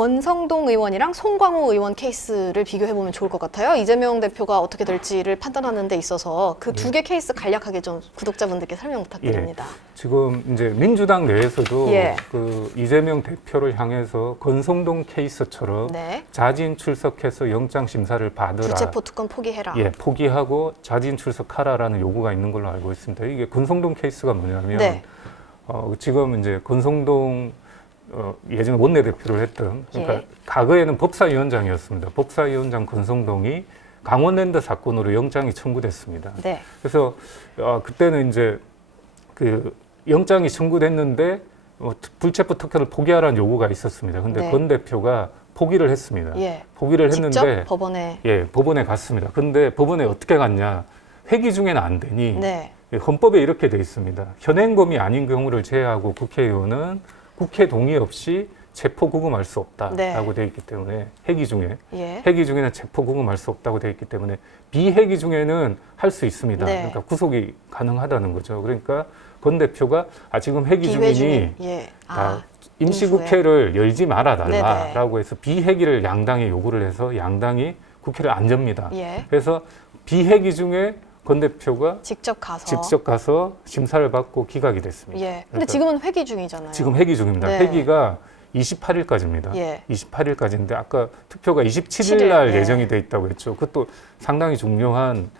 권성동 의원이랑 송광호 의원 케이스를 비교해보면 좋을 것 같아요. 이재명 대표가 어떻게 될지를 판단하는 데 있어서 그 두 개 케이스 간략하게 좀 구독자분들께 설명 부탁드립니다. 지금 이제 민주당 내에서도 예. 그 이재명 대표를 향해서 권성동 케이스처럼 네. 자진 출석해서 영장 심사를 받으라. 불체포 특권 포기해라. 예, 포기하고 자진 출석하라라는 요구가 있는 걸로 알고 있습니다. 이게 권성동 케이스가 뭐냐면 네. 지금 이제 권성동 예전에 원내대표를 했던 그러니까 예. 과거에는 법사위원장이었습니다. 법사위원장 권성동이 강원랜드 사건으로 영장이 청구됐습니다. 네. 그래서 그때는 이제 그 영장이 청구됐는데 불체포 특권을 포기하라는 요구가 있었습니다. 근데 네. 권 대표가 포기를 했습니다. 예. 포기를 직접 했는데 법원에. 예, 법원에 갔습니다. 근데 법원에 어떻게 갔냐? 회기 중에는 안 되니 네. 헌법에 이렇게 돼 있습니다. 현행범이 아닌 경우를 제외하고 국회의원은 국회 동의 없이 체포 구금할 수 없다라고 네. 돼 있기 때문에 회기 중에 예. 회기 중에는 체포 구금할 수 없다고 돼 있기 때문에 비회기 중에는 할 수 있습니다. 네. 그러니까 구속이 가능하다는 거죠. 그러니까 권 대표가 지금 회기 비회 중이니 중인. 예. 임시국회를 열지 말아 네네. 달라라고 해서 비회기를 양당에 요구를 해서 양당이 국회를 안 접니다. 예. 그래서 비회기 중에 권 대표가 직접 가서. 심사를 받고 기각이 됐습니다. 예. 근데 그래서 지금은 회기 중이잖아요. 지금 회기 중입니다. 네. 회기가 28일까지입니다. 예. 28일까지인데 아까 투표가 27일 날 예. 예정이 돼 있다고 했죠. 그것도 상당히 중요한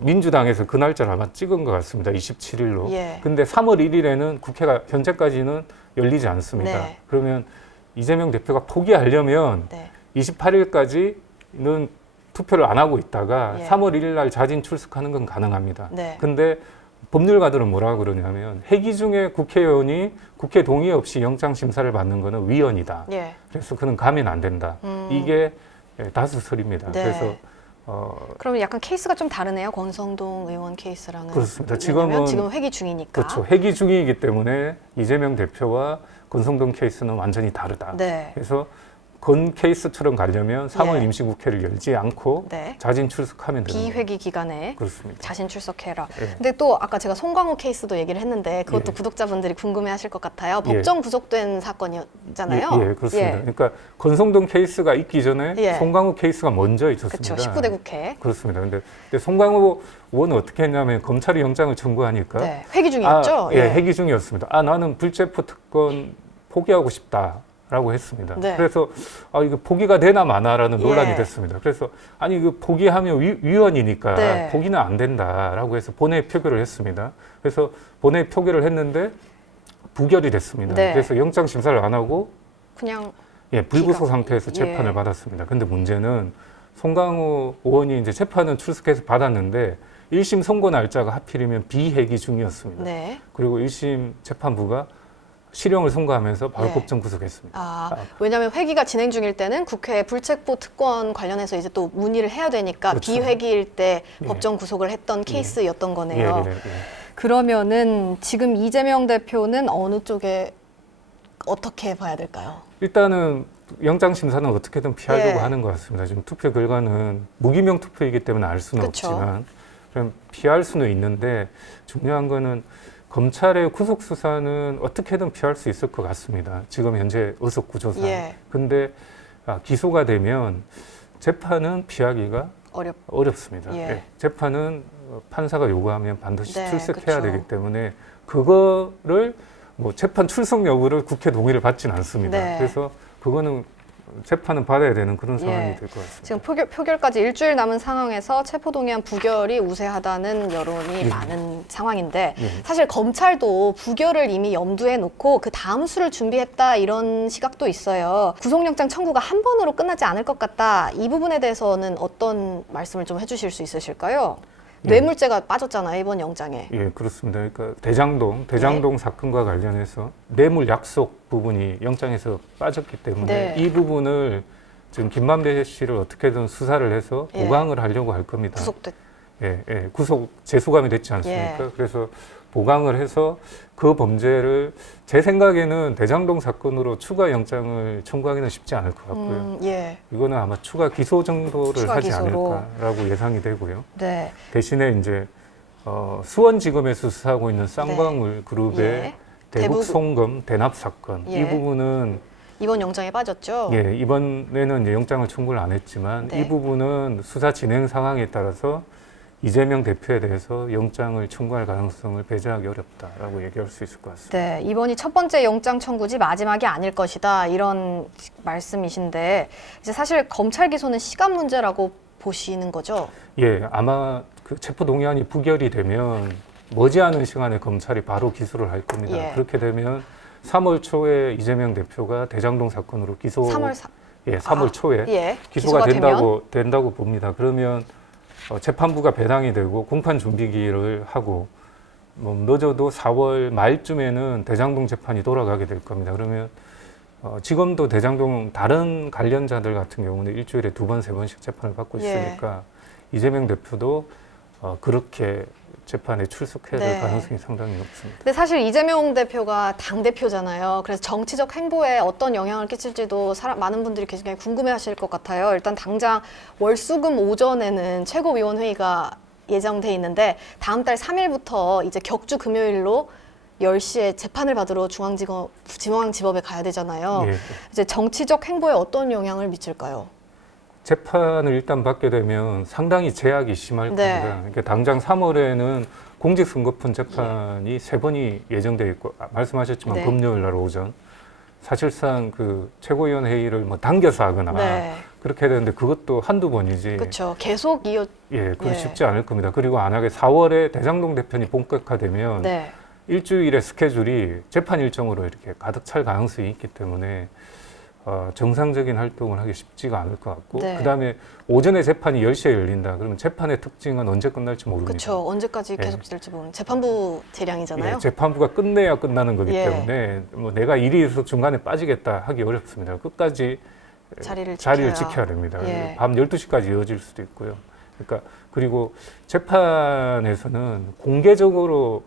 민주당에서 그 날짜를 아마 찍은 것 같습니다. 27일로. 예. 근데 3월 1일에는 국회가 현재까지는 열리지 않습니다. 네. 그러면 이재명 대표가 포기하려면 네. 28일까지는 투표를 안 하고 있다가 예. 3월 1일 날 자진 출석하는 건 가능합니다. 네. 근데 법률가들은 뭐라 그러냐면 회기 중에 국회의원이 국회 동의 없이 영장 심사를 받는 거는 위헌이다. 예. 그래서 그는 가면 안 된다. 이게 다수설입니다. 네. 그래서 그러면 약간 케이스가 좀 다르네요. 권성동 의원 케이스랑은. 그렇습니다. 왜냐면 지금은 지금 회기 중이니까. 그렇죠. 회기 중이기 때문에 이재명 대표와 권성동 케이스는 완전히 다르다. 네. 그래서 권 케이스처럼 가려면 3월 예. 임시국회를 열지 않고 네. 자진 출석하면 되는 거예요. 비회기 기간에 그렇습니다. 자신 출석해라. 예. 근데 또 아까 제가 송광호 케이스도 얘기를 했는데 그것도 예. 구독자분들이 궁금해하실 것 같아요. 예. 법정 구속된 사건이었잖아요. 예, 그렇습니다. 그러니까 권성동 케이스가 있기 전에 예. 송광호 케이스가 먼저 있었습니다. 그렇죠. 19대 국회. 그렇습니다. 근데 송광호 의원은 어떻게 했냐면 검찰이 영장을 청구하니까 네. 회기 중이었죠. 예, 회기 중이었습니다. 나는 불체포 특권 포기하고 싶다라고 했습니다. 네. 그래서 이거 포기가 되나 마나라는 논란이 예. 됐습니다. 그래서 아니 이거 포기하면 위헌이니까 네. 포기는 안 된다라고 해서 본회의 표결을 했습니다. 그래서 본회의 표결을 했는데 부결이 됐습니다. 네. 그래서 영장 심사를 안 하고 그냥 불구속 기각. 상태에서 재판을 예. 받았습니다. 근데 문제는 송강호 의원이 이제 재판은 출석해서 받았는데 1심 선고 날짜가 하필이면 비회기 중이었습니다. 네. 그리고 1심 재판부가 실형을 선고하면서 바로 예. 법정 구속했습니다. 왜냐하면 회기가 진행 중일 때는 국회 불체포 특권 관련해서 이제 또 문의를 해야 되니까 그렇죠. 비회기일 때 예. 법정 구속을 했던 케이스였던 거네요. 예. 그러면은 지금 이재명 대표는 어느 쪽에 어떻게 봐야 될까요? 일단은 영장 심사는 어떻게든 피하려고 예. 하는 것 같습니다. 지금 투표 결과는 무기명 투표이기 때문에 알 수는 그쵸. 없지만 그럼 피할 수는 있는데 중요한 거는 검찰의 구속 수사는 어떻게든 피할 수 있을 것 같습니다. 지금 현재 의석 구조상. 예. 근데 기소가 되면 재판은 피하기가 어렵습니다. 예. 재판은 판사가 요구하면 반드시 네, 출석해야 그쵸. 되기 때문에 그거를 재판 출석 여부를 국회 동의를 받지는 않습니다. 네. 그래서 그거는 재판은 받아야 되는 그런 상황이 예. 될 것 같습니다. 지금 표결까지 일주일 남은 상황에서 체포동의안 부결이 우세하다는 여론이 많은 상황인데 예. 사실 검찰도 부결을 이미 염두에 놓고 그 다음 수를 준비했다 이런 시각도 있어요. 구속영장 청구가 한 번으로 끝나지 않을 것 같다. 이 부분에 대해서는 어떤 말씀을 좀 해주실 수 있으실까요? 예. 뇌물죄가 빠졌잖아요, 이번 영장에. 예, 그렇습니다. 그러니까 대장동 사건과 관련해서 뇌물 약속 부분이 영장에서 빠졌기 때문에 네. 이 부분을 지금 김만배 씨를 어떻게든 수사를 해서 예. 보강을 하려고 할 겁니다. 구속됐. 구속 재수감이 됐지 않습니까? 예. 그래서 보강을 해서 그 범죄를 제 생각에는 대장동 사건으로 추가 영장을 청구하기는 쉽지 않을 것 같고요. 예. 이거는 아마 추가 기소 정도를 추가 하지 기소로. 않을까라고 예상이 되고요. 네. 대신에 이제 수원지검에서 수사하고 있는 쌍방울 그룹의 예. 대북 송금 대납 사건 예. 이 부분은 이번 영장에 빠졌죠. 예, 이번에는 이제 영장을 청구를 안 했지만 네. 이 부분은 수사 진행 상황에 따라서 이재명 대표에 대해서 영장을 청구할 가능성을 배제하기 어렵다라고 얘기할 수 있을 것 같습니다. 네, 이번이 첫 번째 영장 청구지 마지막이 아닐 것이다 이런 말씀이신데 이제 사실 검찰 기소는 시간 문제라고 보시는 거죠? 예, 아마 그 체포 동의안이 부결이 되면 머지않은 시간에 검찰이 바로 기소를 할 겁니다. 예. 그렇게 되면 3월 초에 이재명 대표가 대장동 사건으로 기소 3월 초에 예, 기소가 되면? 된다고 봅니다. 그러면 재판부가 배당이 되고 공판 준비기를 하고 뭐 늦어도 4월 말쯤에는 대장동 재판이 돌아가게 될 겁니다. 그러면 지금도 대장동 다른 관련자들 같은 경우는 일주일에 2번, 3번씩 재판을 받고 예. 있으니까 이재명 대표도 그렇게 재판에 출석해야 될 네. 가능성이 상당히 높습니다. 근데 사실 이재명 대표가 당대표잖아요. 그래서 정치적 행보에 어떤 영향을 끼칠지도 많은 분들이 굉장히 궁금해하실 것 같아요. 일단 당장 월수금 오전에는 최고위원회의가 예정돼 있는데 다음 달 3일부터 이제 격주 금요일로 10시에 재판을 받으러 중앙지법에 가야 되잖아요. 예. 이제 정치적 행보에 어떤 영향을 미칠까요? 재판을 일단 받게 되면 상당히 제약이 심할 네. 겁니다. 그러니까 당장 3월에는 공직선거법 재판이 3번이 예정되어 있고 말씀하셨지만 네. 금요일 날 오전 사실상 그 최고위원 회의를 뭐 당겨서 하거나 네, 그렇게 해야 되는데 그것도 한두 번이지. 그렇죠. 계속 예, 그건 예. 쉽지 않을 겁니다. 그리고 안 하게 4월에 대장동 대편이 본격화되면 네, 일주일의 스케줄이 재판 일정으로 이렇게 가득 찰 가능성이 있기 때문에 정상적인 활동을 하기 쉽지가 않을 것 같고 네. 그다음에 오전에 재판이 10시에 열린다. 그러면 재판의 특징은 언제 끝날지 모릅니다. 그렇죠. 언제까지 예. 계속 될지 모르는 재판부 재량이잖아요. 예, 재판부가 끝내야 끝나는 거기 예. 때문에 뭐 내가 일이 있어서 중간에 빠지겠다 하기 어렵습니다. 끝까지 자리를 지켜야 됩니다. 예. 밤 12시까지 이어질 수도 있고요. 그러니까 그리고 재판에서는 공개적으로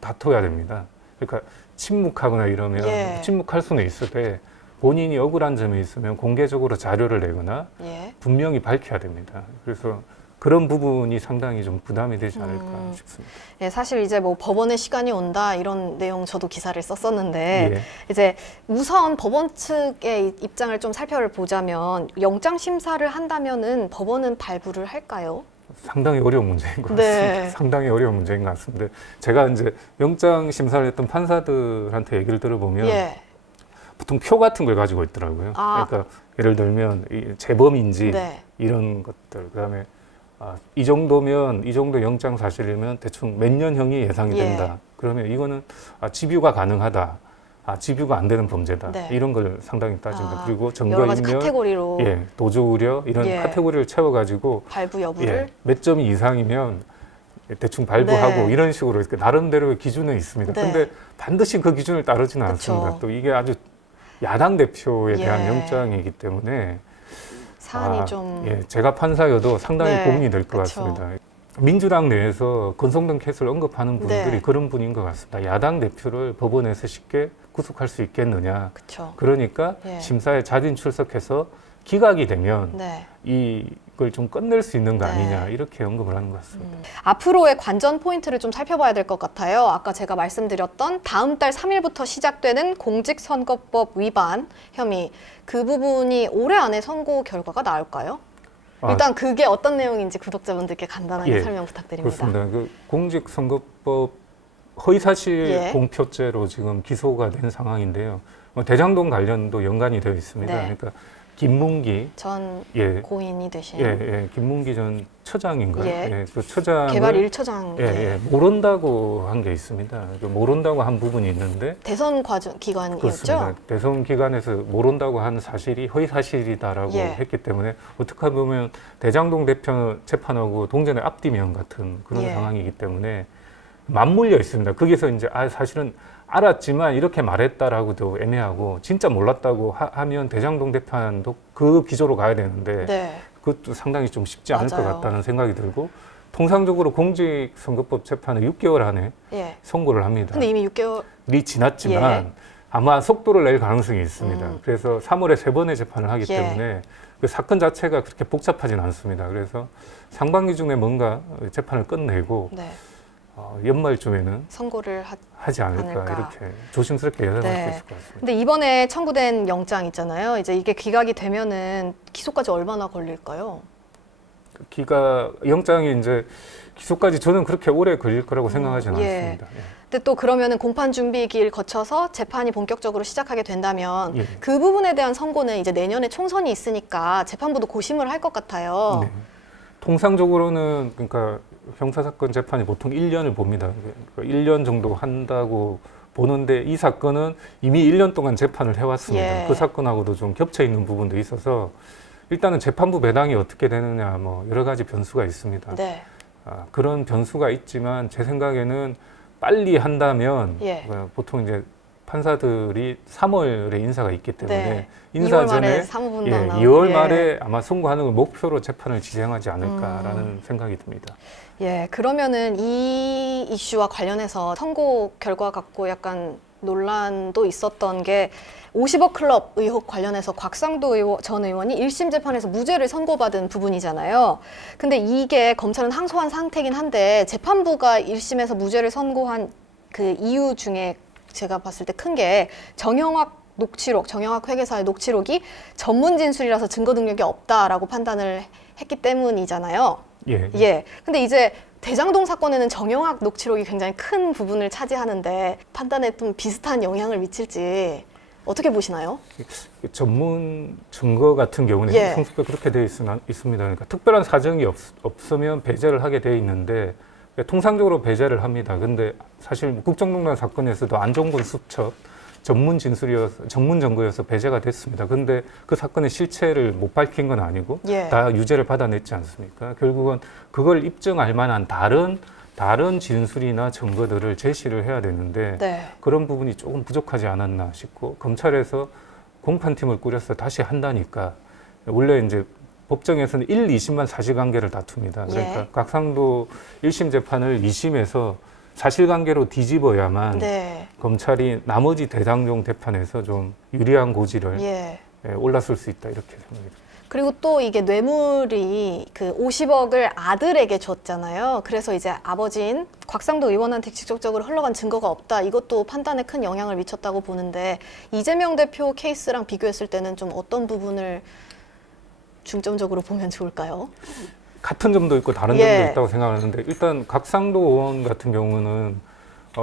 다퉈야 됩니다. 그러니까 침묵하거나 이러면 예. 침묵할 수는 있을 때 본인이 억울한 점이 있으면 공개적으로 자료를 내거나 예. 분명히 밝혀야 됩니다. 그래서 그런 부분이 상당히 좀 부담이 되지 않을까 싶습니다. 예, 사실 이제 뭐 법원의 시간이 온다 이런 내용 저도 기사를 썼었는데 예. 이제 우선 법원 측의 입장을 좀 살펴보자면 영장 심사를 한다면은 법원은 발부를 할까요? 상당히 어려운 문제인 것 네. 같습니다. 상당히 어려운 문제인 것 같습니다. 제가 이제 영장 심사를 했던 판사들한테 얘기를 들어보면 예. 보통 표 같은 걸 가지고 있더라고요. 아. 그러니까 예를 들면 이 재범인지 네. 이런 것들, 그다음에 이 정도면 이 정도 영장 사실이면 대충 몇 년형이 예상이 예. 된다. 그러면 이거는 집유가 가능하다. 집유가 안 되는 범죄다. 네. 이런 걸 상당히 따집니다. 그리고 여러 가지 증거인멸, 카테고리로 예, 도주 우려 이런 예. 카테고리를 채워가지고 발부 여부를 예, 몇 점이 이상이면 대충 발부하고 네. 이런 식으로 이렇게 나름대로의 기준은 있습니다. 네. 근데 반드시 그 기준을 따르지는 그쵸. 않습니다. 또 이게 아주 야당 대표에 대한 예. 영장이기 때문에 사안이 좀 예, 제가 판사여도 상당히 네, 고민이 될 것 그쵸. 같습니다. 민주당 내에서 건성동 케이스를 언급하는 분들이 네. 그런 분인 것 같습니다. 야당 대표를 법원에서 쉽게 구속할 수 있겠느냐. 그렇죠. 그러니까 예. 심사에 자진 출석해서 기각이 되면 네. 이걸 좀 끝낼 수 있는 거 네. 아니냐 이렇게 언급을 하는 것 같습니다. 앞으로의 관전 포인트를 좀 살펴봐야 될 것 같아요. 아까 제가 말씀드렸던 다음 달 3일부터 시작되는 공직선거법 위반 혐의 그 부분이 올해 안에 선고 결과가 나올까요? 일단 그게 어떤 내용인지 구독자분들께 간단하게 예, 설명 부탁드립니다. 그렇습니다. 그 공직선거법 허위사실 예. 공표죄로 지금 기소가 된 상황인데요. 대장동 관련도 연관이 되어 있습니다. 네. 그러니까 김문기 전 예, 고인이 되신 김문기 전 처장인가요? 예. 그 처장을 개발 1처장 모른다고 한 게 있습니다. 그 모른다고 한 부분이 있는데 대선 과정 기관이었죠? 그렇습니다. 대선 기관에서 모른다고 한 사실이 허위 사실이다라고 예. 했기 때문에 어떻게 보면 대장동 대표 재판하고 동전의 앞뒤면 같은 그런 예. 상황이기 때문에 맞물려 있습니다. 거기서 이제 사실은 알았지만 이렇게 말했다라고도 애매하고 진짜 몰랐다고 하면 대장동 대판도 그 기조로 가야 되는데 네. 그것도 상당히 좀 쉽지 않을 맞아요. 것 같다는 생각이 들고 통상적으로 공직선거법 재판은 6개월 안에 예. 선고를 합니다. 근데 이미 6개월 이 지났지만 예. 아마 속도를 낼 가능성이 있습니다. 음. 그래서 3월에 3번의 재판을 하기 예. 때문에 그 사건 자체가 그렇게 복잡하진 않습니다. 그래서 상반기 중에 뭔가 재판을 끝내고 네. 연말쯤에는 선고를 하지 않을까, 않을까. 이렇게 조심스럽게 예상할 네. 수 있을 것 같습니다. 근데 이번에 청구된 영장 있잖아요. 이제 이게 기각이 되면은 기소까지 얼마나 걸릴까요? 영장이 이제 기소까지 저는 그렇게 오래 걸릴 거라고 생각하지는 예. 않습니다. 근데 또 그러면은 공판 준비기를 거쳐서 재판이 본격적으로 시작하게 된다면 예. 그 부분에 대한 선고는 이제 내년에 총선이 있으니까 재판부도 고심을 할 것 같아요. 네. 통상적으로는 그러니까 형사사건 재판이 보통 1년을 봅니다. 그러니까 1년 정도 한다고 보는데 이 사건은 이미 1년 동안 재판을 해왔습니다. 예. 그 사건하고도 좀 겹쳐 있는 부분도 있어서 일단은 재판부 배당이 어떻게 되느냐 뭐 여러 가지 변수가 있습니다. 네. 그런 변수가 있지만 제 생각에는 빨리 한다면 예. 보통 이제 판사들이 3월에 인사가 있기 때문에 네. 인사 2월 말에 전에 사무분당 2월 예. 말에 아마 선고하는 걸 목표로 재판을 진행하지 않을까라는 생각이 듭니다. 예, 그러면은 이 이슈와 관련해서 선고 결과 갖고 약간 논란도 있었던 게 50억 클럽 의혹 관련해서 곽상도 전 의원이 1심 재판에서 무죄를 선고받은 부분이잖아요. 근데 이게 검찰은 항소한 상태긴 한데 재판부가 1심에서 무죄를 선고한 그 이유 중에 제가 봤을 때 큰 게 정영학 회계사의 녹취록이 전문 진술이라서 증거 능력이 없다라고 판단을 했기 때문이잖아요. 예. 예. 근데 이제 대장동 사건에는 정영학 녹취록이 굉장히 큰 부분을 차지하는데 판단에 좀 비슷한 영향을 미칠지 어떻게 보시나요? 전문 증거 같은 경우는 예. 형식과 그렇게 되어 있습니다. 그러니까 특별한 사정이 없으면 배제를 하게 되어 있는데 통상적으로 배제를 합니다. 근데 사실 국정농단 사건에서도 안종건 수첩 전문 증거여서 배제가 됐습니다. 근데 그 사건의 실체를 못 밝힌 건 아니고 예. 다 유죄를 받아냈지 않습니까? 결국은 그걸 입증할 만한 다른 진술이나 증거들을 제시를 해야 되는데 네. 그런 부분이 조금 부족하지 않았나 싶고 검찰에서 공판팀을 꾸려서 다시 한다니까 원래 이제 법정에서는 1, 2심만 사실관계를 다툽니다. 그러니까 예. 곽상도 1심 재판을 2심에서 사실관계로 뒤집어야만 네. 검찰이 나머지 대장동 재판에서 좀 유리한 고지를 예. 올랐을 수 있다 이렇게 생각이 듭니다. 그리고 또 이게 뇌물이 그 50억을 아들에게 줬잖아요. 그래서 이제 아버지인 곽상도 의원한테 직접적으로 흘러간 증거가 없다. 이것도 판단에 큰 영향을 미쳤다고 보는데 이재명 대표 케이스랑 비교했을 때는 좀 어떤 부분을 중점적으로 보면 좋을까요? 같은 점도 있고 다른 예. 점도 있다고 생각하는데 일단 곽상도 의원 같은 경우는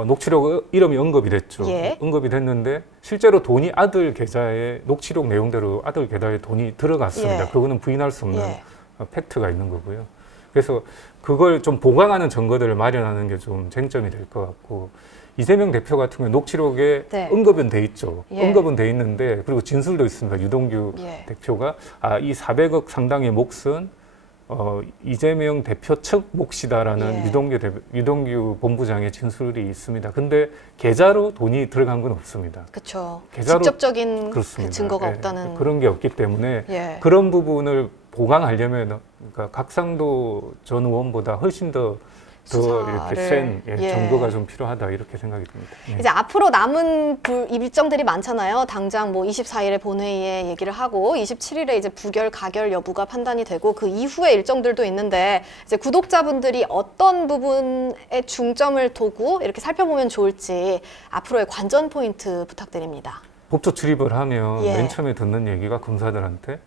녹취록 이름이 언급이 됐죠. 예. 언급이 됐는데 실제로 돈이 아들 계좌에 녹취록 내용대로 아들 계좌에 돈이 들어갔습니다. 예. 그거는 부인할 수 없는 예. 팩트가 있는 거고요. 그래서 그걸 좀 보강하는 증거들을 마련하는 게 좀 쟁점이 될 것 같고 이재명 대표 같은 경우 녹취록에 네. 언급은 돼 있죠. 예. 언급은 돼 있는데 그리고 진술도 있습니다. 유동규 예. 대표가 이 400억 상당의 몫은 이재명 대표 측 몫이다라는 예. 유동규 본부장의 진술이 있습니다. 근데 계좌로 돈이 들어간 건 없습니다. 그렇죠. 계좌로- 직접적인 그 그렇습니다. 증거가 예, 없다는. 그런 게 없기 때문에 예. 그런 부분을 보강하려면 그러니까 곽상도 전 의원보다 훨씬 더 이렇게 센 예. 증거가 좀 필요하다 이렇게 생각이 듭니다. 예. 이제 앞으로 남은 일정들이 많잖아요. 당장 뭐 24일에 본회의에 얘기를 하고 27일에 이제 부결, 가결 여부가 판단이 되고 그 이후의 일정들도 있는데 이제 구독자분들이 어떤 부분에 중점을 두고 이렇게 살펴보면 좋을지 앞으로의 관전 포인트 부탁드립니다. 법조 출입을 하면 예. 맨 처음에 듣는 얘기가 검사들한테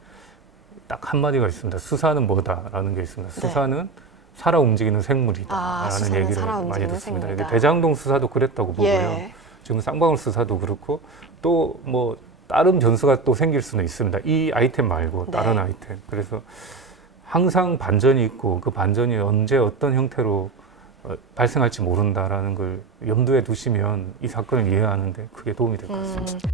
딱 한마디가 있습니다. 수사는 뭐다라는 게 있습니다. 네. 수사는 살아 움직이는 생물이다 라는 수사는 얘기를 살아 많이 움직이는 듣습니다. 생물이다. 이게 대장동 수사도 그랬다고 보고요. 예. 지금 쌍방울 수사도 그렇고 또 뭐 다른 변수가 또 생길 수는 있습니다. 이 아이템 말고 네. 다른 아이템. 그래서 항상 반전이 있고 그 반전이 언제 어떤 형태로 발생할지 모른다라는 걸 염두에 두시면 이 사건을 이해하는 데 크게 도움이 될 것 같습니다.